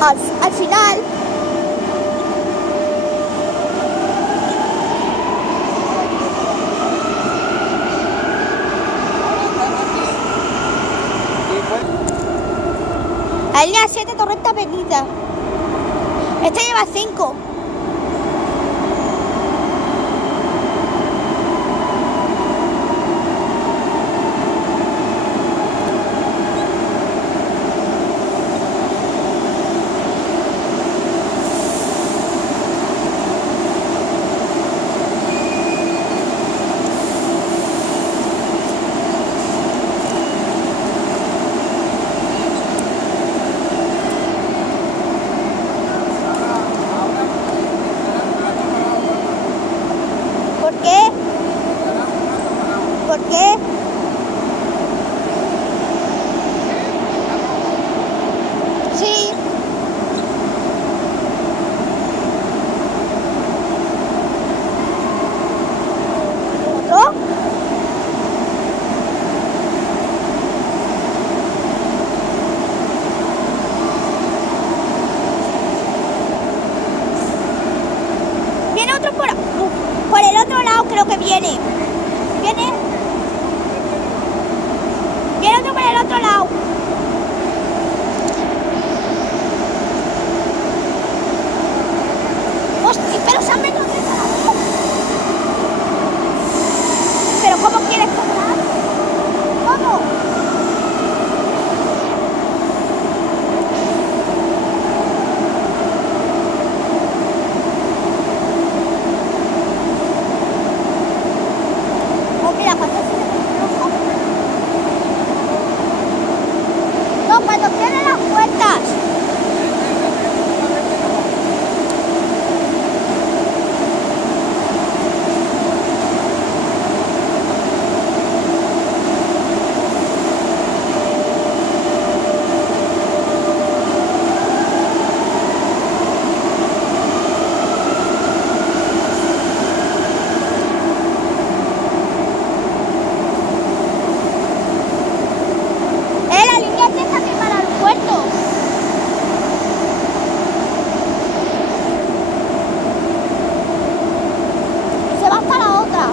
al final. La línea 7, Torrenta Avenida. Este lleva 5. ¿Por qué? ¿Por qué? Sí. ¿Otro? Viene otro por el otro lado, creo que viene. Viene otro por el otro lado. Hostia, pero se han metido tres a la vez. ¿Pero cómo quieres cobrar? ¿Cómo? Oh, mira, cuando no, cuando cierren las puertas. La línea empieza a quemar al puerto. Y se va hasta la otra.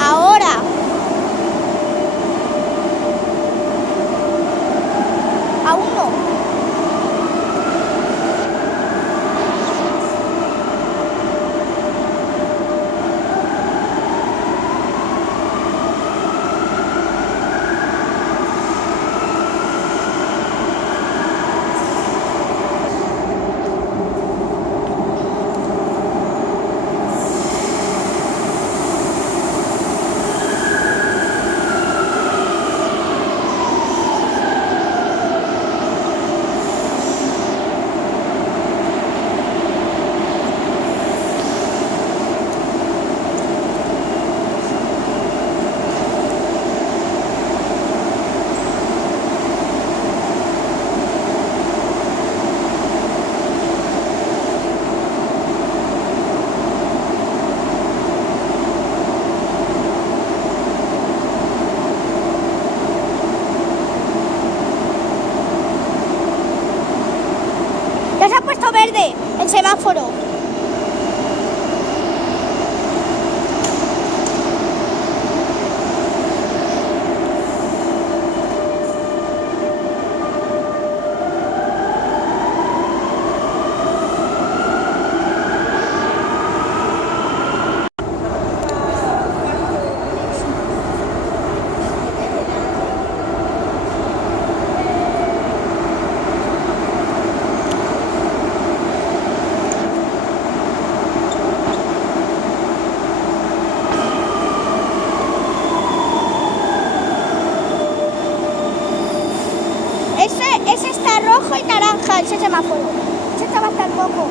Ahora. Aún no. Ya se ha puesto verde el semáforo. Ese está rojo y naranja, ese semáforo. Ese está bastante poco.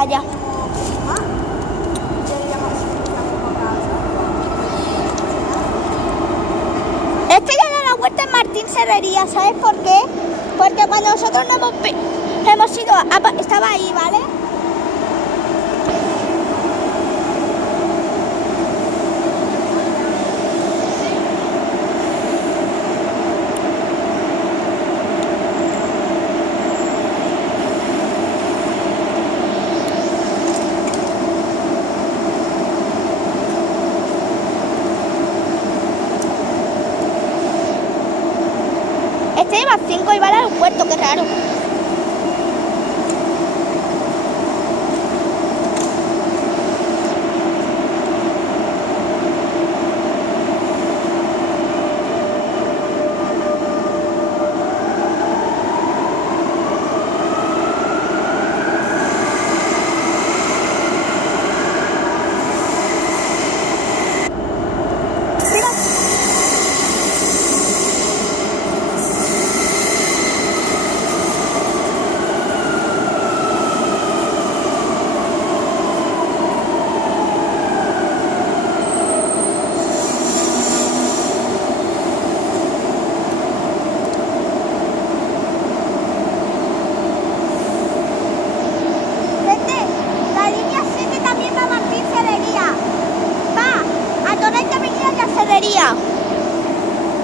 playa. Este ya da la vuelta en Martín Serrería, ¿sabes por qué? Porque cuando nosotros no hemos ido, estaba ahí, ¿vale? Este lleva 5 y va al aeropuerto, qué raro.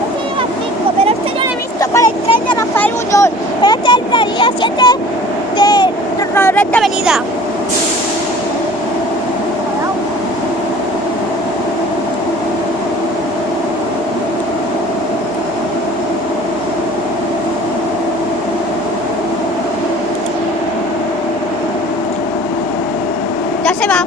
Este lleva 5, pero este yo lo he visto para el tren de Rafael Buñol. Pero este es la línea 7 de Recta Avenida. Ya se va.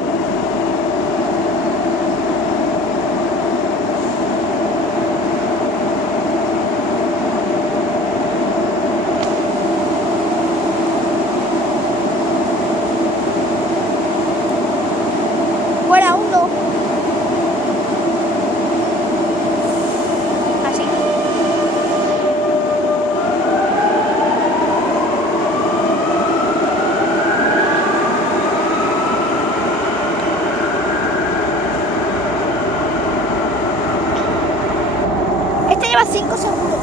Fuera uno. Así. Este lleva 5 segundos.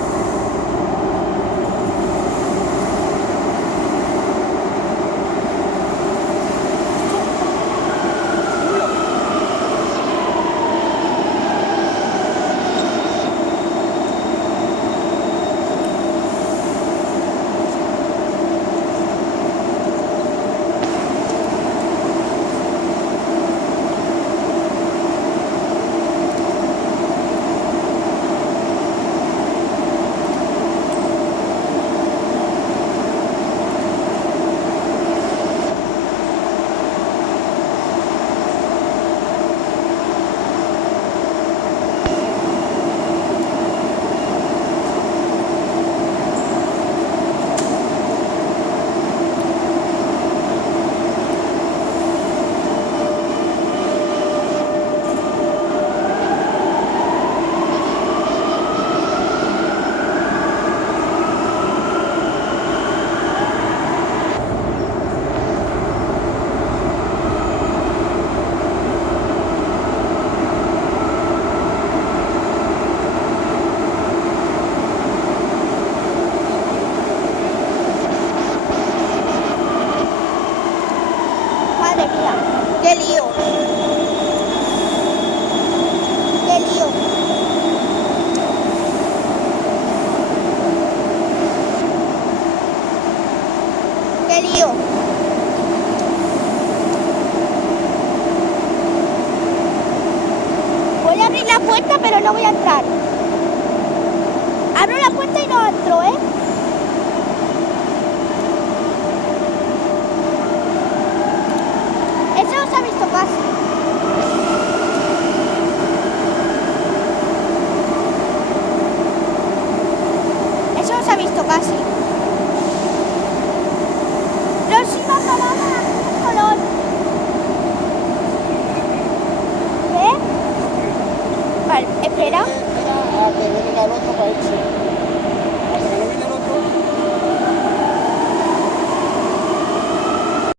Madre mía, qué lío. Qué lío. Qué lío. Voy a abrir la puerta, pero no voy a entrar. Abro la puerta y no entro, ¿eh? Eso no se ha visto casi. Eso no se ha visto casi. Próxima parada, color. ¿Qué? Vale, espera. Espera a que venga el otro para irse.